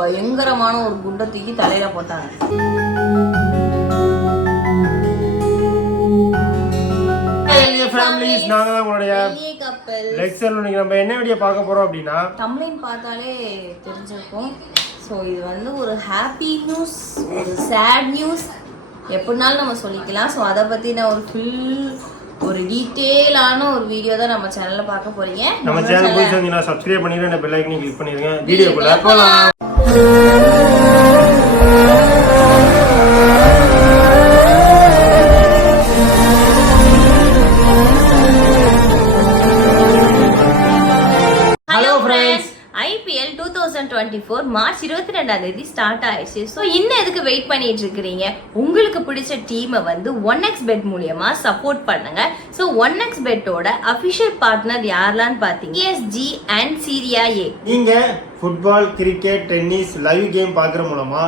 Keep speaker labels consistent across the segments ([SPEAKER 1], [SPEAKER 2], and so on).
[SPEAKER 1] பயங்கரமான ஒரு குண்டை தூக்கி தலையில போட்டாங்க.
[SPEAKER 2] ஃபேமிலிஸ் நாங்க தான் உங்களுடைய
[SPEAKER 1] பெரிய கப்பல்
[SPEAKER 2] லெக்சர் இன்னைக்கு நம்ம என்ன வீடியோ பார்க்க போறோம் அப்படின்னா
[SPEAKER 1] டம்ளைன் பார்த்தாலே தெரிஞ்சிருக்கும். ஸோ இது வந்து ஒரு ஹாப்பி நியூஸ் ஒரு சேட் நியூஸ் எப்படினாலும் நம்ம சொல்லிக்கலாம். ஸோ அதை பற்றின ஒரு ஃபுல் ஒரு டீட்டெயிலான ஒரு வீடியோ தான் நம்ம சேனலில் பார்க்க போறீங்க.
[SPEAKER 2] நம்ம சேனல் போய் சப்ஸ்கிரைப் பண்ணிடுங்க. பெல் ஐக்கனையும் கிளிக் பண்ணிடுங்க. வீடியோக்குள்ள போலாம்.
[SPEAKER 1] Hello friends IPL two thousand twenty four March இருபத்தி ரெண்டாம் தேதி ஸ்டார்ட் ஆயிடுச்சு. ஸோ இன்னும் எதுக்கு வெயிட் பண்ணிட்டு இருக்கிறீங்க? உங்களுக்கு பிடிச்ச டீமை வந்து ஒன் எக்ஸ் பெட் மூலியமா சப்போர்ட் பண்ணுங்க. ஸோ ஒன் எக்ஸ் பெட்டோட அஃபிஷியல் பார்ட்னர் யாரெல்லாம் பார்த்தீங்க எஸ்ஜி அண்ட் சீரியா ஏ
[SPEAKER 2] நீங்க football cricket tennis live game பார்க்குற மூலமா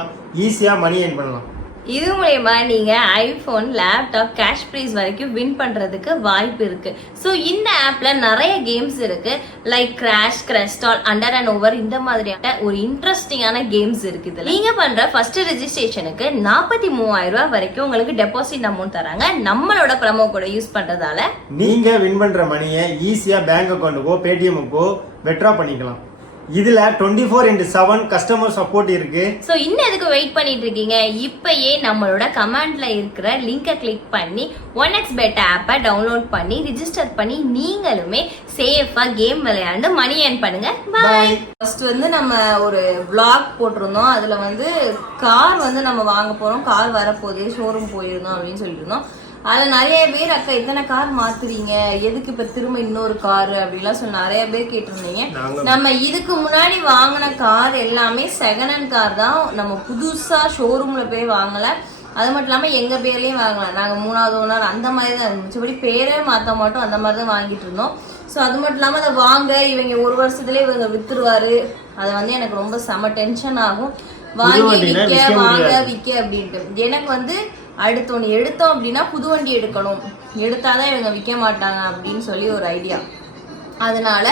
[SPEAKER 2] ஈஸியாக மணி ஏர்ன் பண்ணலாம்.
[SPEAKER 1] இது மூலயமா நீங்கள் ஐஃபோன் லேப்டாப் கேஷ் ப்ரைஸ் வரைக்கும் வின் பண்ணுறதுக்கு வாய்ப்பு இருக்குது ஸோ இந்த ஆப்பில் நிறைய கேம்ஸ் இருக்குது like crash crystal under and over இந்த மாதிரியான ஒரு இன்ட்ரெஸ்டிங்கான கேம்ஸ் இருக்குது நீங்கள் பண்ணுற பண்ற ஃபர்ஸ்ட் ரெஜிஸ்ட்ரேஷனுக்கு நாற்பத்தி மூவாயிரம் ரூபாய் வரைக்கும் உங்களுக்கு டெபாசிட் அமௌண்ட் தராங்க. நம்மளோட ப்ரமோ கூட யூஸ் பண்ணுறதால
[SPEAKER 2] நீங்கள் வின் பண்ணுற மணியை ஈஸியாக பேங்க் அக்கௌண்ட்டுக்கோ பேடிஎம்முக்கோ வித்ட்ரா பண்ணிக்கலாம். இதுல twenty four into seven customer support இருக்கு.
[SPEAKER 1] ஸோ இன்னும் எதுக்கு வெயிட் பண்ணிட்டு இருக்கீங்க இப்பயே நம்மளோட கமெண்ட்ல இருக்கிற லிங்கை கிளிக் பண்ணி ஒன் எக்ஸ் பெட் ஆப்பை டவுன்லோட் பண்ணி ரிஜிஸ்டர் பண்ணி நீங்களுமே சேஃபா கேம் விளையாண்டு மணி ஏர்ன் பண்ணுங்க. பாய் ஃபர்ஸ்ட் வந்து நம்ம ஒரு vlog போட்டிருந்தோம். அதுல வந்து கார் வந்து நம்ம வாங்க போறோம். கார் வரப்போகுது ஷோரூம் போயிருந்தோம் அப்படின்னு சொல்லியிருந்தோம் அதுல நிறைய பேர் அக்கா இத்தனை கார் மாத்துறீங்க. எதுக்கு இப்ப திரும்ப இன்னொரு கார் அப்படிலாம் சொல்லி நிறைய பேர் கேட்டிருந்தீங்க. நம்ம இதுக்கு முன்னாடி வாங்கின கார் எல்லாமே செகண்ட் ஹேண்ட் கார் தான். நம்ம புதுசா ஷோரூம்ல போய் வாங்கல. அது மட்டும் இல்லாம எங்க பேர்லயும் வாங்கலாம் நாங்க மூணாவது ஓனர் அந்த மாதிரி தான் மிச்சபடி பேரே மாத்த மாட்டோம். அந்த மாதிரி தான் வாங்கிட்டு இருந்தோம். ஸோ அது மட்டும் இல்லாம அதை வாங்க இவங்க ஒரு வருஷத்துலயே இவங்க வித்துருவாரு. அது வந்து எனக்கு ரொம்ப செம டென்ஷன் ஆகும். வாங்கி விற்க வாங்க. விற்க அப்படின்ட்டு. எனக்கு வந்து அடுத்து ஒன்று எடுத்தோம் அப்படின்னா புது வண்டி எடுக்கணும். எடுத்தாதான் இவங்க விற்க மாட்டாங்க அப்படின்னு சொல்லி ஒரு ஐடியா அதனால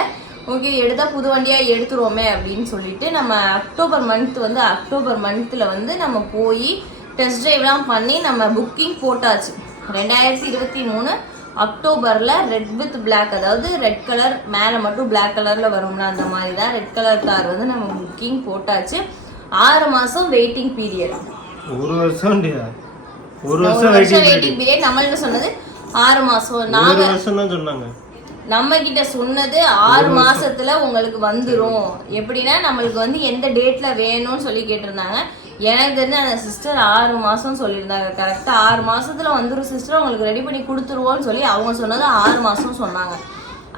[SPEAKER 1] ஓகே எடுத்தால் புது வண்டியாக எடுத்துருவோமே அப்படின்னு சொல்லிட்டு நம்ம அக்டோபர் மந்த் வந்து அக்டோபர் மந்த்தில் வந்து நம்ம போய் டெஸ்ட் ட்ரைவ்லாம் பண்ணி நம்ம புக்கிங் போட்டாச்சு. ரெண்டாயிரத்தி இருபத்தி மூணு அக்டோபரில் ரெட் வித் பிளாக் அதாவது ரெட் கலர் மேலே மட்டும் பிளாக் கலரில் வரும்ல அந்த மாதிரி தான் ரெட் கலர் கார் வந்து நம்ம புக்கிங் போட்டாச்சு. ஆறு மாதம் வெயிட்டிங் பீரியட்
[SPEAKER 2] ஒரு வருஷம் ஒரு வருஷம் வெயிட்டிங்
[SPEAKER 1] பீரியட் நம்மள்ட்ட சொன்னது ஆறு மாசம். நாங்க
[SPEAKER 2] வருஷம் தான் சொன்னாங்க.
[SPEAKER 1] நம்ம கிட்ட சொன்னது ஆறு மாசத்துல உங்களுக்கு வந்துரும். எப்படின்னா நம்மளுக்கு வந்து எந்த டேட்ல வேணும்னு சொல்லி கேட்டிருந்தாங்க. எனக்கு தெரிஞ்ச அந்த சிஸ்டர் ஆறு மாசம் சொல்லியிருந்தாங்க. கரெக்டா ஆறு மாசத்துல வந்துரும் சிஸ்டர் உங்களுக்கு ரெடி பண்ணி கொடுத்துருவோம்னு சொல்லி அவங்க சொன்னது ஆறு மாசம் சொன்னாங்க.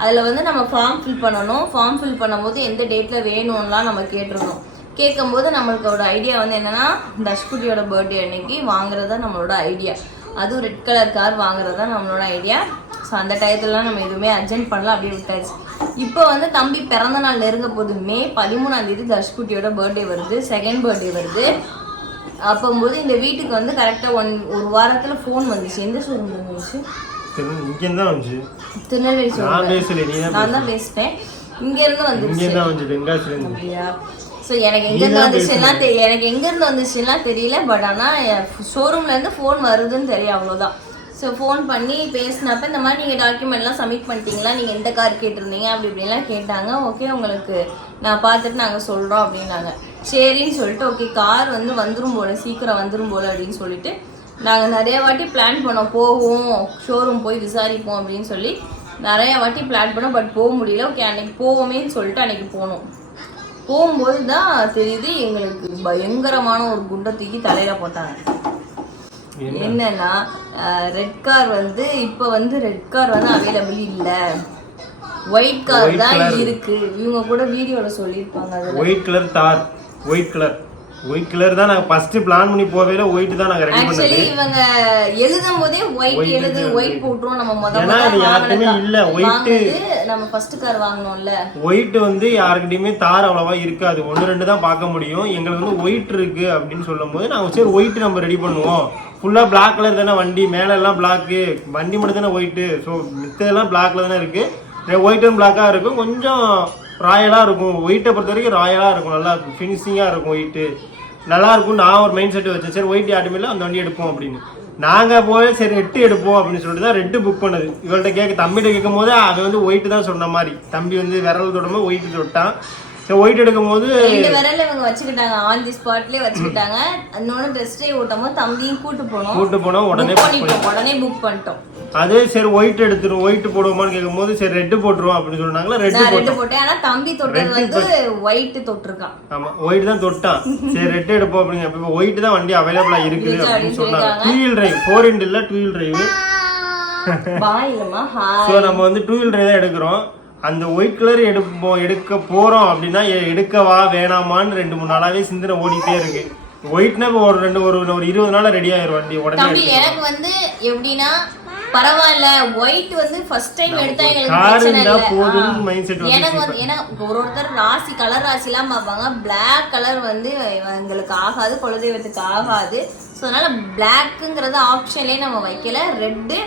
[SPEAKER 1] அதுல வந்து நம்ம ஃபார்ம் ஃபில் பண்ணணும். ஃபார்ம் ஃபில் பண்ணும்போது எந்த டேட்ல வேணும்லாம் நம்ம கேட்டிருந்தோம். கேட்கும்போது நம்மளுக்கு ஒரு ஐடியா வந்து என்னன்னா தஷ்குட்டியோட பர்த்டே அன்னைக்கு வாங்குறதா நம்மளோட ஐடியா அதுவும் ரெட் கலர் கார் வாங்குறதா நம்மளோட ஐடியா ஸோ அந்த டயத்துலலாம் நம்ம எதுவுமே அர்ஜென்ட் பண்ணல அப்படியே விட்டாச்சு. இப்போ வந்து தம்பி பிறந்த நாள் நெருங்க போகுது மே பதிமூணாம் தேதி தர்ஷ்குட்டியோட பர்த்டே வருது செகண்ட் பர்த்டே வருது. அப்போம்போது இந்த வீட்டுக்கு வந்து கரெக்டாக ஒன் ஒரு வாரத்தில் ஃபோன் வந்துச்சு. எந்த ஷோரூம் வந்துச்சு? திருநெல்வேலி
[SPEAKER 2] நான் தான்
[SPEAKER 1] நான் தான் பேசினேன். இங்கேருந்து
[SPEAKER 2] வந்துச்சு.
[SPEAKER 1] அப்படியா? ஸோ எனக்கு எங்க இருந்து வந்துச்சுலாம் தெரியல எனக்கு எங்க இருந்து வந்துச்சுலாம் தெரியல. பட் ஆனா ஷோரூம்ல இருந்து ஃபோன் வருதுன்னு தெரியும் அவ்வளவுதான். ஸோ ஃபோன் பண்ணி பேசினப்ப இந்த மாதிரி நீங்கள் டாக்குமெண்ட்லாம் சப்மிட் பண்ணிட்டீங்களா? நீங்கள் எந்த கார் கேட்டிருந்தீங்க அப்படி இப்படிலாம் கேட்டாங்க. ஓகே உங்களுக்கு நான் பார்த்துட்டு நாங்கள் சொல்கிறோம் அப்படின்னாங்க. சரின்னு சொல்லிட்டு ஓகே கார் வந்து வந்துரும் போல சீக்கிரம் வந்துரும் போல அப்படின்னு சொல்லிட்டு நாங்கள் நிறைய வாட்டி பிளான் பண்ணோம் போவோம் ஷோரூம் போய் விசாரிப்போம் அப்படின்னு சொல்லி நிறைய வாட்டி பிளான் பண்ணோம் பட் போக முடியல. ஓகே அன்னைக்கு போவோமேன்னு சொல்லிட்டு அன்னைக்கு போனோம். போகும்போது தான் தெரியுது எங்களுக்கு பயங்கரமான ஒரு குண்டை தூக்கி தலையில போட்டாங்க. என்னன்னா ரெட் கார் வந்து இப்போ வந்து ரெட் கார் வந்து அவைலபிள் இல்ல. ஒயிட் கார் தான் இருக்கு. இவங்க கூட வீடியோல சொல்லியிருப்பாங்க
[SPEAKER 2] white colour Thar white colour white colour தான் நாங்கள் ஃபர்ஸ்ட் பிளான் பண்ணி போவேல ஒயிட் தான் நாங்கள் ரெடி பண்ணது.
[SPEAKER 1] இவங்க எழுதும் போதே ஒயிட் எழுது ஒயிட் போட்டுரும். நம்ம முத
[SPEAKER 2] ஏன்னா யாருக்குமே இல்ல.
[SPEAKER 1] வாங்கினது நம்ம ஃபர்ஸ்ட் கார் வாங்கினோம்ல.
[SPEAKER 2] ஒயிட் வந்து யாருக்கிட்டையுமே தார் அவ்வளவா இருக்காது. ஒன்று ரெண்டு தான் பார்க்க முடியும். எங்களுக்கு வந்து ஒயிட் இருக்கு அப்படின்னு சொல்லும்போது நாங்கள் சரி ஒயிட் நம்ம ரெடி பண்ணுவோம். ஃபுல்லாக பிளாக் கலர் தானே வண்டி. மேலே எல்லாம் பிளாக்கு வண்டி மட்டும் தானே ஒயிட்டு ஸோ மித்ததெல்லாம் பிளாக்ல தானே இருக்கு. ஒயிட் அண்ட் பிளாக்காக இருக்கும். கொஞ்சம் ராயலாக இருக்கும். ஒயிட்டை பொறுத்த வரைக்கும் ராயலாக இருக்கும். நல்லா ஃபினிஷிங்காக இருக்கும் ஒயிட்டு நல்லா இருக்கும் நான் ஒரு மைண்ட் செட் வச்சேன். சரி ஒயிட் யாருமே இல்லை அந்த வண்டி எடுப்போம் அப்படின்னு. நாங்கள் போய் சரி ரெட்டு எடுப்போம் அப்படின்னு சொல்லிட்டு தான் ரெட்டு புக் பண்ணது. இவள்கிட்ட கேட்க தம்பிகிட்ட கேட்கும் போது அது வந்து ஒயிட்டு தான் சொன்ன மாதிரி. தம்பி வந்து விரல் தொடும்போது ஒயிட்டு தொட்டான். சரி ஒயிட் எடுக்கும் போது
[SPEAKER 1] ரெண்டு விரல்ல இவங்க வச்சுக்கிட்டாங்க. ஆன் தி ஸ்பாட்லயே வச்சுக்கிட்டாங்க. இன்னொன்னு ட்ரெஸ் டே ஓட்டும் போது தம்பியும் கூட்டு போனோம்.
[SPEAKER 2] கூட்டு போனோம். உடனே
[SPEAKER 1] உடனே புக் பண்ணிட்டோம்.
[SPEAKER 2] அதே சரி ஒயிட் எடுத்துரும் ஒயிட் போடுவோமான்னு கேட்கும்போது சரி ரெட்டு போட்டுருவோம் அப்படின்னு சொன்னாங்களா?
[SPEAKER 1] ரெண்டு போட்டேன். ஆனா தம்பி தொட்டது வந்து ஒயிட் தொட்டிருக்கான்.
[SPEAKER 2] ஆமா ஒயிட் தான் தொட்டான். சரி ரெட் எடுப்போம் அப்படிங்க இப்போ ஒயிட் தான் வண்டி அவைலபிளா இருக்குது அப்படின்னு சொன்னாங்க. Two wheel drive four into இல்ல டூ வீல் டிரைவ் ஸோ நம்ம வந்து டூ வீல் டிரைவ் தான் எடுக்கிறோம். அந்த ஒயிட் கலர் எடுப்போம் எடுக்க போறோம் அப்படின்னா எடுக்கவா வேணாமான்னு ரெண்டு மூணு நாளாவே சிந்தனை ஓடிட்டே இருக்கு. ஒயிட்னா ஒரு ரெண்டு ஒரு ஒரு இருபது நாள் ரெடி ஆயிரும் வண்டி உடனே
[SPEAKER 1] எனக்கு வந்து எப்படின்னா பரவாயில்ல ஒயிட் வந்து ஃபர்ஸ்ட் டைம் எடுத்தா எங்களுக்கு
[SPEAKER 2] செட்
[SPEAKER 1] எனக்கு
[SPEAKER 2] வந்து
[SPEAKER 1] ஏன்னா ஒரு ஒருத்தர் ராசி கலர் ராசிலாம் பார்ப்பாங்க. Black கலர் வந்து எங்களுக்கு ஆகாது குலதெய்வத்துக்கு ஆகாது. ஸோ அதனால பிளாக்குங்கிறது ஆப்ஷன்லேயே நம்ம வைக்கல. ரெட்டு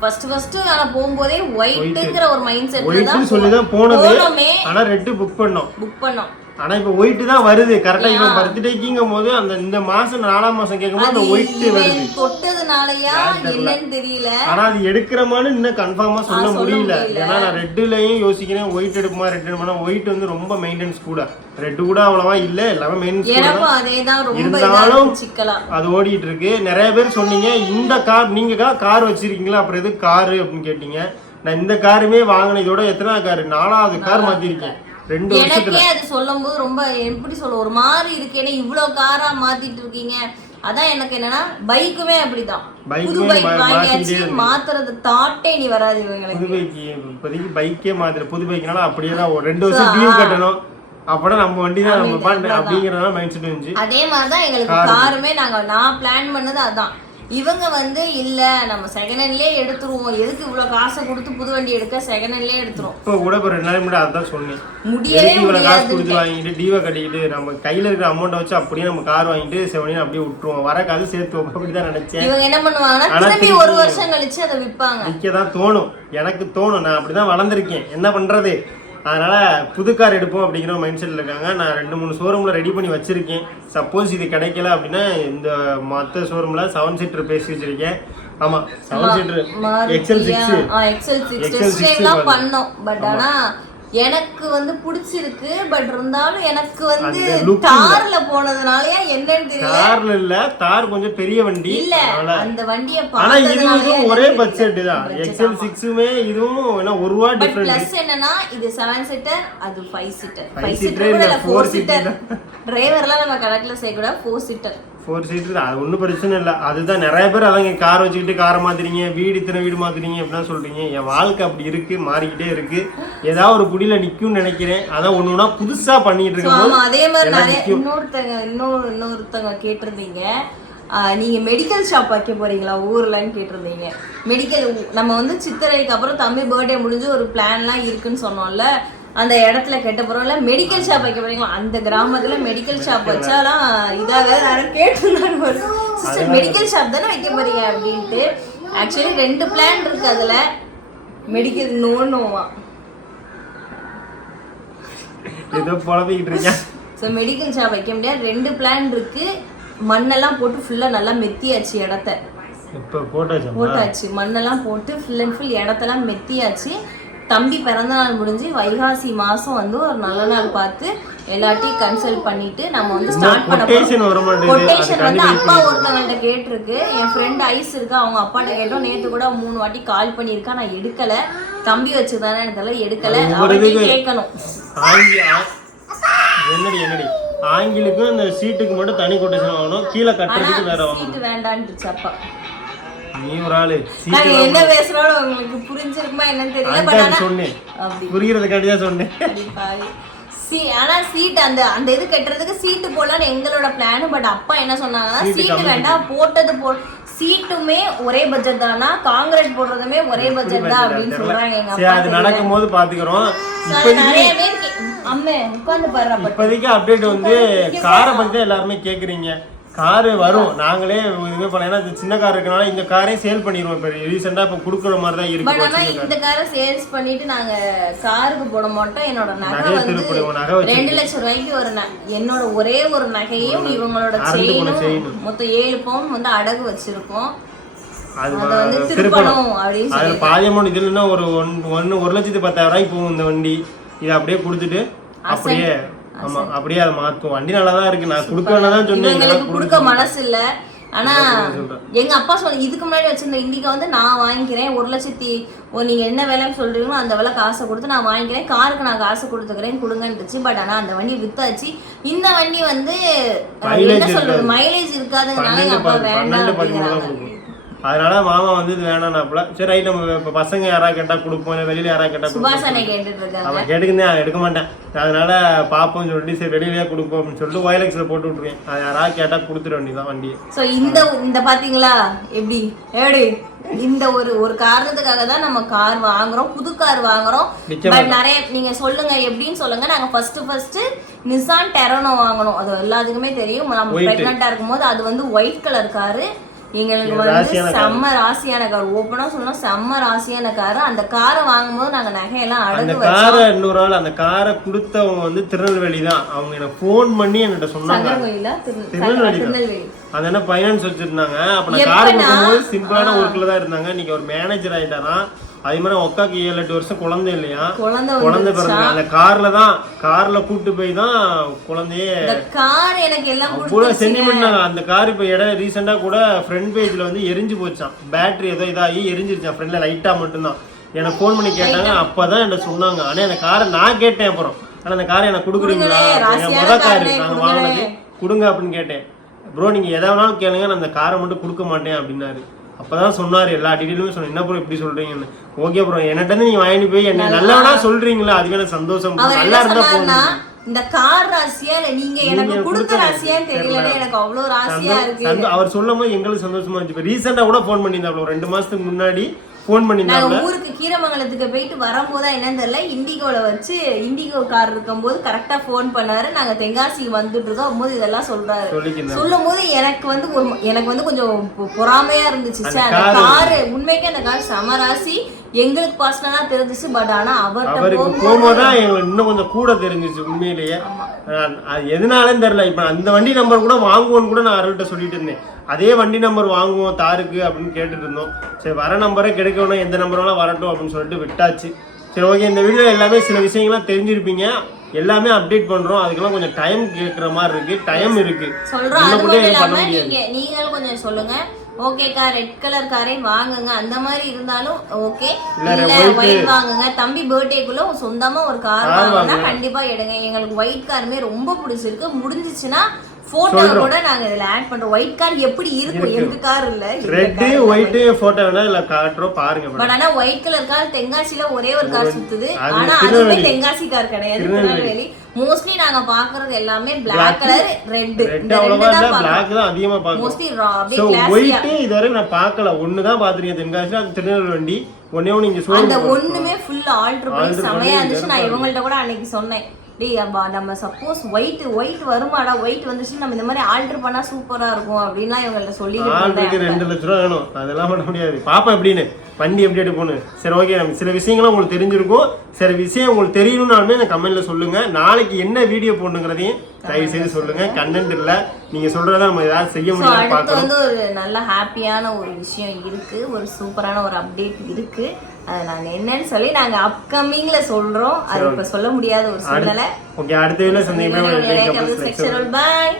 [SPEAKER 1] ஃபர்ஸ்ட் ஃபர்ஸ்ட் ஆனா போகும்போதே ஒயிட்டுங்கிற ஒரு மைண்ட்
[SPEAKER 2] ஒயிட்னு
[SPEAKER 1] தான்
[SPEAKER 2] சொல்லி தான் போனது.
[SPEAKER 1] போனோமே.
[SPEAKER 2] ஆனா ரெட்டு புக் பண்ணோம்.
[SPEAKER 1] புக் பண்ணோம்.
[SPEAKER 2] ஆனா இப்போ ஒயிட் தான் வருது. கரெக்டா இவன் பர்த்டேக்குங்கும் போது அந்த இந்த மாசம் நாலாம் மாசம் கேட்கும்போது அந்த ஒயிட் வருது.
[SPEAKER 1] தொட்டதுனாலயா என்னன்னு தெரியல.
[SPEAKER 2] ஆனா அது எடுக்கிறமான்னு இன்னும் கன்ஃபார்மா சொல்ல முடியல. ஏன்னா நான் ரெட்டுலயும் யோசிக்கிறேன். ஒயிட் எடுக்குமா ரெட் எடுக்குமா ஒயிட் வந்து ரொம்ப மெயின்டெனன்ஸ் கூட. ரெட்டு கூட அவ்வளவா இல்ல. எல்லாமே மெயின்டெனன்ஸ் இருந்தாலும் அது ஓடிட்டு இருக்கு நிறைய பேர் சொன்னீங்க இந்த கார் நீங்க கார் வச்சிருக்கீங்களா? அப்புறம் எது காரு அப்படின்னு கேட்டீங்க. நான் இந்த காருமே வாங்கின இதோட எத்தனை கார் நாலாவது கார் மாத்திருக்கேன். ரெண்டு
[SPEAKER 1] எனக்கே அது சொல்லும்போது ரொம்ப எப்படி சொல்ல ஒரு மாதிரி இருக்கு. ஏன்னா இவ்வளவு காரா மாத்திட்டு இருக்கீங்க. அதான் எனக்கு என்னன்னா பைக்குமே அப்படிதான். புது பைக் வாங்கியாச்சு. மாத்துறது தாட்டே நீ வராது இவங்களுக்கு.
[SPEAKER 2] புது பைக்கு இப்போதைக்கு பைக்கே மாத்திர புது பைக்னால அப்படியே தான் ரெண்டு வருஷம் டியூ கட்டணும். அப்பதான் நம்ம வண்டி தான் நம்ம பண்ண அப்படிங்கிறதா மைண்ட் செட் இருந்துச்சு.
[SPEAKER 1] அதே மாதிரிதான் எங்களுக்கு காருமே நாங்க நான் பிளான் பண்ணது அதான். இவங்க வந்து இல்ல நம்ம செகண்ட் ஹேண்ட்லயே எடுத்துருவோம். எதுக்கு இவ்வளவு காசை கொடுத்து புது வண்டி எடுக்க? செகண்ட் ஹேண்ட்லயே எடுத்துருவோம்
[SPEAKER 2] இப்போ கூட இப்போ ரெண்டு நாள் முன்னாடி அதான் சொன்னேன்.
[SPEAKER 1] முடியவே
[SPEAKER 2] இவ்வளவு காசு கொடுத்து வாங்கிட்டு டீவை கட்டிக்கிட்டு நம்ம கையில இருக்கிற அமௌண்ட்டை வச்சு அப்படியே நம்ம கார் வாங்கிட்டு செவனியும் அப்படியே விட்டுருவோம். வர காசு சேர்த்து வைப்போம் அப்படிதான் நினைச்சேன்.
[SPEAKER 1] இவங்க என்ன பண்ணுவாங்கன்னா திரும்பி ஒரு வருஷம் கழிச்சு அதை விற்பாங்க
[SPEAKER 2] நிக்க தான் தோணும். எனக்கு தோணும். நான் அப்படிதான் வளர்ந்துருக்கேன். என்ன பண்றது? அதனால புது கார் எடுப்போம் அப்படிங்கிற மைண்ட் செட்ல இருக்காங்க. நான் ரெண்டு மூணு ஷோரூம்ல ரெடி பண்ணி வச்சிருக்கேன். சப்போஸ் இது கிடைக்கல அப்படின்னா இந்த மற்ற ஷோரூம்ல செவன் சீட்டர் பேசி வச்சிருக்கேன். ஆமா seven seater XL six
[SPEAKER 1] XL six
[SPEAKER 2] XL
[SPEAKER 1] test
[SPEAKER 2] 6
[SPEAKER 1] ட்ரைவ்லாம்
[SPEAKER 2] பாரு.
[SPEAKER 1] பண்ணோம். பட் ஆனா எனக்கு வந்து பிடிச்சிருக்கு பட் இருந்தாலும் எனக்கு வந்து கார்ல போனதுனாலயா என்னன்னு தெரியல.
[SPEAKER 2] கார்ல இல்ல தார் கொஞ்சம் பெரிய வண்டி.
[SPEAKER 1] இல்ல அந்த வண்டிய
[SPEAKER 2] ஆனா இதுவும் ஒரே பட்ஜெட் தான். எக்ஸல் சிக்ஸுமே இதுவும் என்ன ஒரு ரூபா
[SPEAKER 1] பட்
[SPEAKER 2] டிஃப்ரெண்ட்
[SPEAKER 1] பிளஸ் என்னன்னா இது செவன் சீட்டர் அது five seater
[SPEAKER 2] Five
[SPEAKER 1] five
[SPEAKER 2] seater
[SPEAKER 1] seater
[SPEAKER 2] இல்ல,
[SPEAKER 1] இல்ல
[SPEAKER 2] four
[SPEAKER 1] ஃபோர்
[SPEAKER 2] seater.
[SPEAKER 1] சீட்டர் டிரைவர்லாம் நம்ம கணக்குல சேர்க்கூடாது ஃபோர் சீட்டர்
[SPEAKER 2] ஃபோர் சீட்டர் அது ஒன்றும் பிரச்சனை இல்லை. அதுதான் நிறைய பேர் அதாங்க கார் வச்சுக்கிட்டு காரை மாத்துறீங்க வீடு இத்தனை வீடு மாத்துறீங்க அப்படிலாம் சொல்றீங்க. என் வாழ்க்கை அப்படி இருக்கு மாறிக்கிட்டே இருக்கு. ஏதாவது ஒரு குடியில நிக்கும்னு நினைக்கிறேன். அதான் ஒண்ணு ஒண்ணா புதுசா பண்ணிட்டு இருக்கும்
[SPEAKER 1] அதே மாதிரி நிறைய. இன்னொருத்தங்க இன்னொரு இன்னொருத்தங்க கேட்டிருந்தீங்க. நீங்க மெடிக்கல் ஷாப் வைக்க போறீங்களா? ஊர்லன்னு கேட்டிருந்தீங்க. மெடிக்கல் நம்ம வந்து சித்திரைக்கு அப்புறம் தம்பி பர்த்டே முடிஞ்சு ஒரு பிளான்லாம் இருக்குன்னு சொன்னோம்ல. அந்த இடத்துல கெட்ட போறோம்ல மெடிக்கல் ஷாப் வைக்க போறீங்களா? அந்த கிராமத்துல மெடிக்கல் ஷாப் வச்சாலாம் இதாக யாரும் கேட்டிருந்தாங்க சிஸ்டர் மெடிக்கல் ஷாப் தானே வைக்க போறீங்க அப்படின்ட்டு. ஆக்சுவலி ரெண்டு பிளான் இருக்கு அதுல. மெடிக்கல் நோ நோவா
[SPEAKER 2] ஏதோ புலம்பிக்கிட்டு இருக்கேன்
[SPEAKER 1] ஸோ மெடிக்கல் ஷாப் வைக்க முடியாது. ரெண்டு பிளான் இருக்கு. மண்ணெல்லாம் போட்டு ஃபுல்லாக நல்லா மெத்தியாச்சு இடத்த.
[SPEAKER 2] போட்டாச்சு?
[SPEAKER 1] மண்ணெல்லாம் போட்டு ஃபுல் அண்ட் ஃபுல் இடத்தெல்லாம் மெத்தியாச்சு. தம்பி பிறந்த நாள் முடிஞ்சு வைகாசி மாசம் வந்து ஒரு நல்ல நாள் பார்த்து எல்லாத்தையும் கன்சல்ட் பண்ணிட்டு நம்ம வந்து ஸ்டார்ட் பண்ண
[SPEAKER 2] கொட்டேஷன்
[SPEAKER 1] வந்து அப்பா ஒருத்தவங்கள்ட்ட கேட்டிருக்கு. என் ஃப்ரெண்ட் ஐஸ் இருக்கா அவங்க அப்பாட்ட கேட்டோம். நேத்து கூட மூணு வாட்டி கால் பண்ணியிருக்கா. நான் எடுக்கல. தம்பி வச்சுதானே எனக்கு எடுக்கல. கேட்கணும்.
[SPEAKER 2] என்னடி என்னடி? ஆங்கிலுக்கும் அந்த சீட்டுக்கு மட்டும் தனி கொட்டேஷன் வாங்கணும். கீழே கட்டுறதுக்கு வேற வாங்கணும்.
[SPEAKER 1] சீட்டு வேண்டான்ட்டுச்சு அப்பா.
[SPEAKER 2] நீ ஒரு ஆளு.
[SPEAKER 1] என்ன பேசுறோம் உங்களுக்கு புரிஞ்சிருக்குமா என்னன்னு தெரியல பட் ஆனா
[SPEAKER 2] சொன்னேன். புரியறதுக்காண்டி தான் சொன்னேன்.
[SPEAKER 1] சீ ஆனா சீட் அந்த அந்த இது கட்டுறதுக்கு சீட்டு போடலாம்னு எங்களோட பிளான் பட் அப்பா என்ன சொன்னாங்கன்னா சீட்டு வேண்டாம் போட்டது போ சீட்டுமே ஒரே பட்ஜெட் தானா? காங்கிரீட் போடுறதுமே ஒரே பட்ஜெட் தான் அப்படின்னு சொல்றாங்க எங்க அப்பா
[SPEAKER 2] அது நடக்கும் போது பாத்துக்கிறோம்.
[SPEAKER 1] நிறைய பேர் அம்மே உட்கார்ந்து பாரு அப்ப
[SPEAKER 2] இப்போதைக்கு அப்டேட் வந்து காரை பத்தி தான் எல்லாருமே கேக்குறீங்க. காரு வரும். நாங்களே இதுவே பண்ண ஏன்னா சின்ன கார் இருக்கனால இந்த காரே சேல் பண்ணிடுவோம் இப்போ ரீசெண்டாக இப்போ கொடுக்குற மாதிரி தான்
[SPEAKER 1] பட்
[SPEAKER 2] இருக்கு
[SPEAKER 1] இந்த காரை சேல்ஸ் பண்ணிட்டு நாங்க காருக்கு போட மாட்டோம். என்னோட நகை வந்து ரெண்டு லட்சம் ரூபாய்க்கு ஒரு என்னோட ஒரே ஒரு நகையும் இவங்களோட செயினும். மொத்தம் ஏழு பவுன் வந்து அடகு வச்சிருக்கோம்.
[SPEAKER 2] அது
[SPEAKER 1] அதை
[SPEAKER 2] திருப்பணும்
[SPEAKER 1] திருப்பணும். அப்படின்னு
[SPEAKER 2] அதில் பாதி அமௌண்ட் இதுல இருந்து ஒரு ஒன் ஒன்று ஒரு லட்சத்து பத்தாயிரம் ரூபாய்க்கு போகும் இந்த வண்டி. இதை அப்படியே கொடுத்துட்டு அப்படியே ஆமா அப்படியே அதை மாத்துவோம். வண்டி நல்லா தான் இருக்கு. நான் கொடுக்க தான் சொன்னேன்
[SPEAKER 1] இவங்களுக்கு கொடுக்க மனசு இல்ல. ஆனா. எங்க அப்பா சொன்ன இதுக்கு முன்னாடி வச்சிருந்த இண்டிகா வந்து நான் வாங்கிக்கிறேன். ஒரு லட்சத்தி ஓ நீங்க என்ன விலைன்னு சொல்றீங்களோ அந்த விலை காசை கொடுத்து நான் வாங்கிக்கிறேன். காருக்கு நான் காசு கொடுத்துக்கிறேன் கொடுங்கன்றுச்சு. பட் ஆனா அந்த வண்டி வித்தாச்சு. இந்த வண்டி வந்து என்ன சொல்றது? மைலேஜ் இருக்காதுனால எங்க அப்பா வேண்டாம் அப்படிங்கிறாங்க.
[SPEAKER 2] அதனால மாமா வந்து இது வேணாம்னாப்புல. சரி ரைட் நம்ம இப்போ பசங்க யாராவது கேட்டா கொடுப்போம். இல்லை வெளியில யாராவது கேட்டா கொடுப்போம். அவன் கேட்டுக்குந்தே அவன் எடுக்க மாட்டேன். அதனால பார்ப்போம்னு சொல்லிட்டு சரி வெளியிலேயே கொடுப்போம் அப்படின்னு சொல்லிட்டு ஒயலக்ஸில் போட்டு விட்ருவேன் அது யாராவது கேட்டால் கொடுத்துட வேண்டியதான் வண்டியை.
[SPEAKER 1] சோ இந்த இந்த பாத்தீங்களா? எப்படி? ஏடு இந்த ஒரு ஒரு காரணத்துக்காக தான் நம்ம கார் வாங்குறோம் புது கார் வாங்குறோம். பட் நிறைய நீங்க சொல்லுங்க எப்படின்னு சொல்லுங்க. நாங்க ஃபர்ஸ்ட் ஃபர்ஸ்ட் நிசான் டெரோனோ வாங்கணும். அது எல்லாத்துக்குமே தெரியும். நம்ம. பிரெக்னண்டா இருக்கும்போது அது வந்து ஒயிட் கலர் காரு எங்களுக்கு வந்து. செம்ம ராசியான கார். ஓப்பனா சொன்னா செம்ம ராசியான கார். அந்த காரை வாங்கும்போது நாங்க நகையெல்லாம்
[SPEAKER 2] அந்த
[SPEAKER 1] அடகு வச்சோம்.
[SPEAKER 2] காரை இன்னொரு ஆள் அந்த காரை கொடுத்தவங்க வந்து திருநெல்வேலி தான். அவங்க எனக்கு ஃபோன் பண்ணி என்கிட்ட சொன்னாங்க.
[SPEAKER 1] சங்கரங்கோயில? திரு-
[SPEAKER 2] திருநெல்வேலி தான்.
[SPEAKER 1] திருநெல்வேலி.
[SPEAKER 2] என்ன ஃபைனான்ஸ் வச்சிருந்தாங்க. அப்ப நான்
[SPEAKER 1] எப்பனா?
[SPEAKER 2] கார் கொடுக்கும்போது சிம்பிளான ஒர்க்கில் தான் இருந்தாங்க. இன்னைக்கு ஒரு மேனேஜர் ஆயிட்டாராம். அதே மாதிரி ஒக்காக்கு ஏழு எட்டு வருஷம் குழந்தை இல்லையா?
[SPEAKER 1] குழந்தை
[SPEAKER 2] பிறந்த அந்த கார்ல தான் கார்ல கூட்டு போய் தான் குழந்தையே
[SPEAKER 1] கார் எனக்கு எல்லாம் கொடுத்துருச்சுங்க.
[SPEAKER 2] சென்டிமெண்ட் அந்த கார் இப்போ இடம் ரீசெண்டாக கூட ஃப்ரண்ட் பேஜில் வந்து எரிஞ்சு போச்சான் பேட்டரி ஏதோ இதாகி எரிஞ்சிருச்சான் ஃப்ரண்ட்ல லைட்டாக மட்டும்தான். எனக்கு ஃபோன் பண்ணி கேட்டாங்க. அப்போ தான் என்கிட்ட சொன்னாங்க. ஆனால் அந்த காரை நான் கேட்டேன் அப்புறம். ஆனால் அந்த காரை எனக்கு கொடுக்குறீங்களா என் முத கார்.
[SPEAKER 1] கொடுங்களே.
[SPEAKER 2] வாங்கினது. கொடுங்க அப்படின்னு கேட்டேன். ப்ரோ நீங்கள் எதை வேணாலும் கேளுங்க. நான் அந்த காரை மட்டும் கொடுக்க மாட்டேன் அப்படின்னாரு. அப்பதான் சொன்னாரு எல்லா டீட்டெயிலுமே சொன்னேன் என்ன ப்ரோ இப்படி சொல்றீங்கன்னு? ஓகே ப்ரோ என்கிட்ட இருந்து நீங்க வாங்கிட்டு போய் என்ன நல்லவனா சொல்றீங்களா? அதுக்கு எனக்கு சந்தோஷம் நல்லா
[SPEAKER 1] என்ன
[SPEAKER 2] இருந்தா
[SPEAKER 1] சொன்னார்னா
[SPEAKER 2] போதும்.
[SPEAKER 1] இந்த கார் ராசியா இல்ல நீங்க எனக்கு கொடுத்த ராசியான்னு தெரியல. எனக்கு அவ்வளவு ராசியா இருக்கு.
[SPEAKER 2] அவர் சொல்லும் போது எங்களுக்கு சந்தோஷமா இருந்துச்சு. இப்போ ரீசெண்டாக கூட ஃபோன் பண்ணியிருந்தாப்ல ஒரு ரெண்டு மாசத்துக்கு முன்னாடி ஃபோன்
[SPEAKER 1] நாங்க
[SPEAKER 2] பண்ணியிருந்தாப்ல
[SPEAKER 1] ஊருக்கு கீரமங்கலத்துக்கு போயிட்டு வரும்போது என்னன்னு தெரியல. இண்டிகோல வச்சு இண்டிகோ கார் இருக்கும்போது கரெக்டா ஃபோன் பண்ணாரு. நாங்க தென்காசி வந்துட்டு இருக்கோம். போது இதெல்லாம் சொல்றாரு. சொல்லும் போது எனக்கு வந்து எனக்கு வந்து கொஞ்சம் பொறாமையா இருந்துச்சு
[SPEAKER 2] car-
[SPEAKER 1] காரு உண்மைக்கே அந்த கார் சமராசி எங்களுக்கு பர்சனலா தெரிஞ்சிச்சு பட் ஆனா அவர்கிட்ட
[SPEAKER 2] அவருக்கு
[SPEAKER 1] போகும்போது
[SPEAKER 2] தான் எங்களுக்கு இன்னும் கொஞ்சம் கூட தெரிஞ்சிச்சு உண்மையிலேயே. நான் அது எதனாலன்னு தெரியல. இப்போ அந்த வண்டி நம்பர் கூட வாங்குவோன்னு கூட நான் அருள்கிட்ட சொல்லிட்டு இருந்தேன். அதே வண்டி நம்பர் வாங்குவோம் தாருக்கு அப்படின்னு கேட்டுட்டு இருந்தோம். சரி வர நம்பரே கிடைக்கணும் எந்த நம்பர் வேணாலும் வரட்டும் அப்படின்னு சொல்லிட்டு விட்டாச்சு. சரி ஓகே இந்த வீடியோ எல்லாமே சில விஷயங்கள்லாம் தெரிஞ்சிருப்பீங்க. எல்லாமே அப்டேட் பண்றோம். அதுக்கெல்லாம் கொஞ்சம் டைம் கேட்குற மாதிரி இருக்கு. டைம் இருக்கு.
[SPEAKER 1] சொல்றோம். அது மட்டும் இல்லாம நீங்க நீங்களும் கொஞ்சம் சொல்லுங்க. ஓகேக்கா ரெட் கலர் காரே வாங்குங்க. அந்த மாதிரி இருந்தாலும் ஓகே.
[SPEAKER 2] இல்ல,
[SPEAKER 1] ஒயிட் வாங்குங்க. தம்பி பர்த்டேக்குள்ள சொந்தமா ஒரு கார் வாங்கினா. கண்டிப்பா எடுங்க. எங்களுக்கு ஒயிட் காருமே ரொம்ப பிடிச்சிருக்கு. முடிஞ்சிச்சுன்னா போட்டோ கூட நாங்க இதுல ஆட் பண்றோம். ஒயிட் கார் எப்படி இருக்கும்? எங்க கார் இல்ல?
[SPEAKER 2] போட்டோ வேணா பாருங்க.
[SPEAKER 1] பட் ஆனா ஒயிட் கலர் கார் தென்காசில ஒரே ஒரு கார் சுத்துது. ஆனா
[SPEAKER 2] திருநெல்வேலி.
[SPEAKER 1] தென்காசி கார் கிடையாது.
[SPEAKER 2] திருநெல்வேலி.
[SPEAKER 1] மோஸ்ட்லி நாங்க பாக்குறது எல்லாமே பிளாக் கலர் ரெட் இந்த தான்
[SPEAKER 2] பிளாக் தான் அதிகமா
[SPEAKER 1] மோஸ்ட்லி அப்படியே
[SPEAKER 2] இதுவரை நான் பார்க்கல ஒன்று தான் அது திருநெல்வேலி ஒன்னே ஒன்று இங்கே
[SPEAKER 1] அந்த ஒண்ணுமே ஃபுல் ஆல்டர் பண்ணி செமையா இருந்துச்சு. நான் இவங்கள்ட்ட கூட அன்னைக்கு சொன்னேன். அப்பா நம்ம சப்போஸ் ஒயிட் ஒயிட் வருமாடா ஒயிட் வந்துச்சு நம்ம இந்த மாதிரி ஆல்டர் பண்ணா சூப்பரா இருக்கும் அப்படின்லாம் இவங்கள்ட்ட
[SPEAKER 2] ஆளுக்கு
[SPEAKER 1] இருந்தேன்.
[SPEAKER 2] ரெண்டு லட்ச ரூபா வேணும். அதெல்லாம் பண்ண முடியாது. பாப்பா எப்படின்னு? வண்டி எப்படி எடுப்போன்னு சரி ஓகே நம்ம சில விஷயங்களும் உங்களுக்கு தெரிஞ்சிருக்கும். சில விஷயம் உங்களுக்கு தெரியணும்னாலுமே எனக்கு கமெண்ட்ல சொல்லுங்க. நாளைக்கு என்ன வீடியோ போடணுங்கிறதையும் தயவு செய்து சொல்லுங்க கண்டென்ட் இல்லை நீங்க சொல்றத நம்ம ஏதாவது செய்ய
[SPEAKER 1] ஸோ
[SPEAKER 2] முடியாது
[SPEAKER 1] அடுத்து வந்து ஒரு நல்ல ஹாப்பியான ஒரு விஷயம் இருக்கு. ஒரு சூப்பரான ஒரு அப்டேட் இருக்கு. அதை நாங்க என்னன்னு சொல்லி நாங்க அப்கமிங்ல சொல்றோம். அது இப்ப சொல்ல முடியாத ஒரு சூழ்நிலை.
[SPEAKER 2] ஓகே அடுத்த வீடியோ சந்திப்பேன்
[SPEAKER 1] பாய்